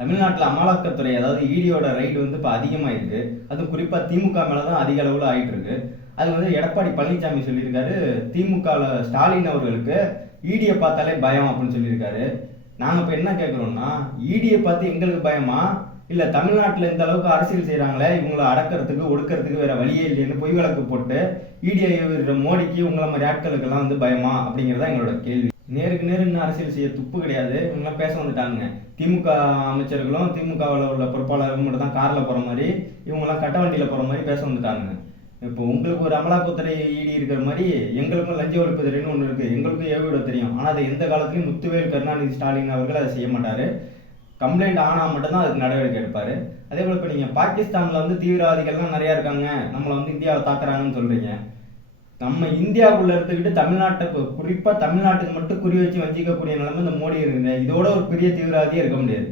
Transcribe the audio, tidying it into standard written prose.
தமிழ்நாட்டில் அமலாக்கத்துறை அதாவது இடியோட ரைடு வந்து இப்போ அதிகமாக இருக்கு. அதுவும் குறிப்பாக திமுக மேலே தான் அதிக அளவில் ஆயிட்டு இருக்கு. அது வந்து எடப்பாடி பழனிசாமி சொல்லியிருக்காரு, திமுகவில் ஸ்டாலின் அவர்களுக்கு இடியை பார்த்தாலே பயம் அப்படின்னு சொல்லியிருக்காரு. நாங்கள் இப்போ என்ன கேட்குறோம்னா, இடியை பார்த்து எங்களுக்கு பயமா, இல்லை தமிழ்நாட்டில் இந்த அளவுக்கு அரசியல் செய்கிறாங்களே இவங்களை அடக்கிறதுக்கு ஒடுக்கிறதுக்கு வேற வழியே இல்லைன்னு பொய் வழக்கு போட்டு இடியை மோடிக்கு உங்களை மாதிரி ஆட்களுக்கெல்லாம் வந்து பயமா அப்படிங்கிறதா எங்களோட கேள்வி. நேருக்கு நேரு இன்னும் அரசியல் செய்ய துப்பு கிடையாது. இவங்கெல்லாம் பேச வந்துட்டாங்க. திமுக அமைச்சர்களும் திமுகவில் உள்ள பொறுப்பாளர்கள் மட்டும் தான் காரில் போகிற மாதிரி, இவங்கெல்லாம் கட்ட வண்டியில் போகிற மாதிரி பேச வந்துட்டாங்க. இப்போ உங்களுக்கு ஒரு அமலாக்கத்துறை இடி இருக்கிற மாதிரி எங்களுக்கும் லஞ்ச ஒழிப்புத்துறைன்னு ஒன்று இருக்குது. எங்களுக்கும் ஏவிட தெரியும். ஆனால் அதை எந்த காலத்துலையும் முத்துவேல் கருணாநிதி ஸ்டாலின் அவர்கள் அதை செய்ய மாட்டார். கம்ப்ளைண்ட் ஆனால் மட்டும்தான் அதுக்கு நடவடிக்கை எடுப்பார். அதே போல் இப்போ நீங்கள் பாகிஸ்தானில் வந்து தீவிரவாதிகள்லாம் நிறையா இருக்காங்க, நம்மளை வந்து இந்தியாவை தாக்குறாங்கன்னு சொல்கிறீங்க. நம்ம இந்தியாவுக்குள்ள இருந்துக்கிட்டு தமிழ்நாட்டை குறிப்பாக தமிழ்நாட்டுக்கு மட்டும் குறி வச்சு வஞ்சிக்கக்கூடிய நிலைமை இந்த மோடி இருக்குது. இதோட ஒரு பெரிய தீவிரவாதியே இருக்க முடியாது.